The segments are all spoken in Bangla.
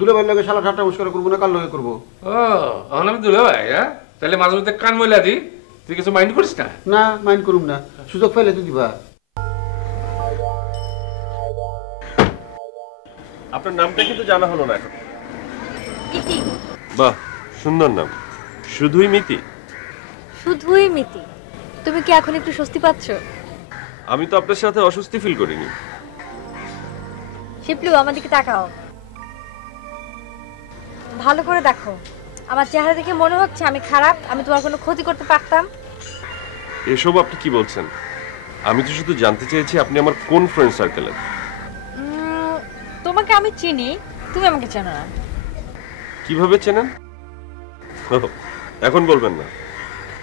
দুলাভাইয়ের লগে শালা ঠাট্টা মস্করা করবো না কার লগে করবো? ও এখন আমি দুলাভাই, হ্যাঁ? তাহলে মাঝে মধ্যে কান ময়লা দি, তুই কিছু মাইন্ড করিস না? না মাইন্ড করুম না, সুযোগ পাইলে তুই দিবা। আপনার নামটা কিন্তু জানা হলো না এখন। মিতি। বাহ, সুন্দর নাম। শুধুই মিতি? শুধুই মিতি। তুমি কি এখন একটু স্বস্তি পাচ্ছ? আমি তো আপনার সাথে অস্বস্তি ফিল করিনি। শিপলু, আমার দিকে তাকাও, ভালো করে দেখো। আমার চেহারা দেখে মনে হচ্ছে আমি খারাপ, আমি তোমার কোনো ক্ষতি করতে পারতাম? এসব আপনি কি বলছেন? আমি তো শুধু জানতে চেয়েছি আপনি আমার কোন ফ্রেন্ড সার্কেলের। তোমাকে আমি চিনি, তুমি আমাকে চেনো না। কিভাবে চেনেন? এখন বলবেন না,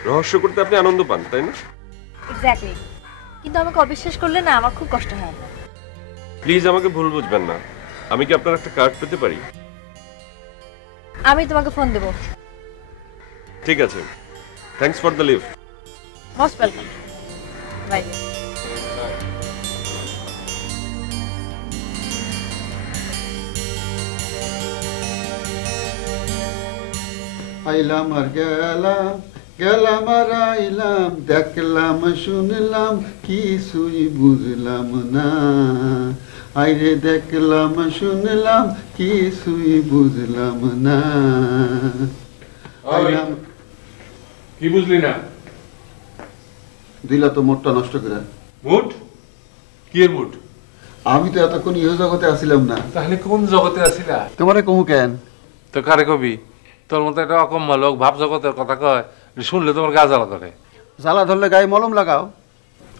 রহস্য করতে আপনি আনন্দ পান তাই না? এক্স্যাক্টলি, কিন্তু আমাকে অবিশ্বাস করলে না আমার খুব কষ্ট হয়। প্লিজ আমাকে ভুল বুঝবেন না, আমি কি আপনার একটা কার্ড পেতে পারি? আমি তোমাকে ফোন দেবো। ঠিক আছে, thanks for the lift. Most welcome. Bye. আইলাম আর গেলাম, গেলাম আর আইলাম, দেখলাম শুনলাম কিছুই বুঝলাম না। আইরে দেখলাম শুনলাম কিছুই বুঝলাম না। আইলাম। কি বুঝলি না? দিলা তো মোটটা নষ্ট করে। মুড? কি এর মুড? আমি তো এতক্ষণ ইহ জগতে আসিলাম না। তাহলে কোন জগতে আছিলা? তোমারে কমু কেন? তো কারে কবি? তোর মতো একটা অকম্মা লোক ভাব জগতের কথা কয়, শুনলে তোমার গা জ্বালা করে। জ্বালা ধরলে গায়ে মলম লাগাও।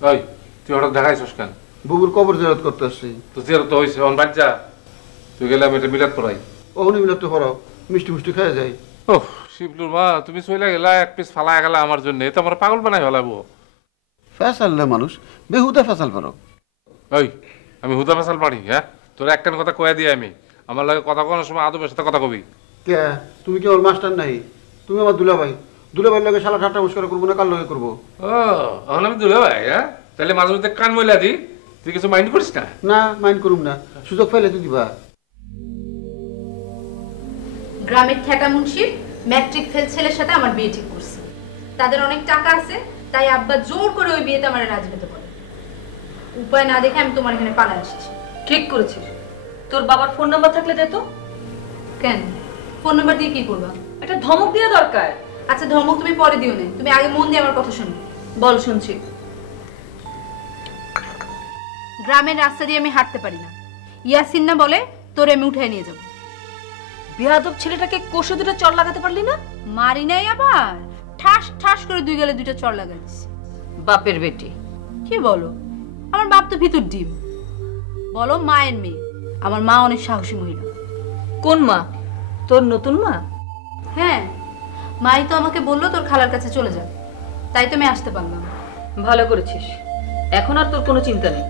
ওই তুই হঠাৎ দেখাইছস কেন? বুবুর কবর জিয়ারত করতে আসছি। তো জিয়ারত তো হয়েছে, অন বাদ যা। তুই গেলে আমি এটা মিলাদ করাই। ওখানে মিলাতে হরাও, মিষ্টি মিষ্টি খেয়ে যাই। ওহ শিবলুর মা, তুমি চলে গেলা, এক পিস ফালা গেলা আমার জন্য, এটা আমার পাগল বানাই ফেলাবো। ফেসাল না মানুষ, বেহুদা ফেসাল পারো। ওই আমি হুদা ফেসাল পারি? হ্যাঁ, তোর একখান কথা কয়ে দিই আমি, আমার লাগে কথা কোনোর সময় আদবের সাথে কথা কবি। কে তুমি কি আমার মাস্টার নাই? তুমি আমার দুলাভাই, দুলাভাইয়ের লগে শালা ঠাট্টা মস্করা করবো না কার লগে করবো? ও এখন আমি দুলাভাই, হ্যাঁ? তাহলে মাঝে মধ্যে কান ময়লা দি, তুই কিছু মাইন্ড করিস না? না মাইন্ড করুম না, সুযোগ পাইলে তুই দিবা। গ্রামের ঠেকা মুন্সি ম্যাট্রিক ফেল ছেলের সাথে আমার বিয়ে ঠিক করছে। তাদের অনেক টাকা আছে, তাই আব্বা জোর করে ওই বিয়েতে আমার রাজি হতে পারে। উপায় না দেখে আমি তোমার এখানে পালা আসছি। ঠিক করেছিস। তোর বাবার ফোন নাম্বার থাকলে দে তো। কেন? ফোন নাম্বার দিয়ে কি করবা? একটা ধমক দেওয়া দরকার। আচ্ছা ধমক তুমি পরে দিও না, তুমি আগে মন দিয়ে আমার কথা শোনো। বল, শুনছি। গ্রামের রাস্তা দিয়ে আমি হাঁটতে পারি না, ইয়াসিন না বলে তোরে আমি উঠাই নিয়ে যাবো। বেয়াদব ছেলেটাকে কষে দুটো চড় লাগাতে পারলি না? মারি নাই, আবার ঠাস ঠাস করে দুই গেলে দুইটা চড় লাগাই দিচ্ছি। বাপের বেটি। কি বলো? আমার বাপ তো ভিতর ডিম। বলো মায়ের মেয়ে, আমার মা অনেক সাহসী মহিলা। কোন মা? তোর নতুন মা? হ্যাঁ, মাই তো আমাকে বললো তোর খালার কাছে চলে যা, তাই তো আমি আসতে পারলাম। ভালো করেছিস, এখন আর তোর কোনো চিন্তা নেই।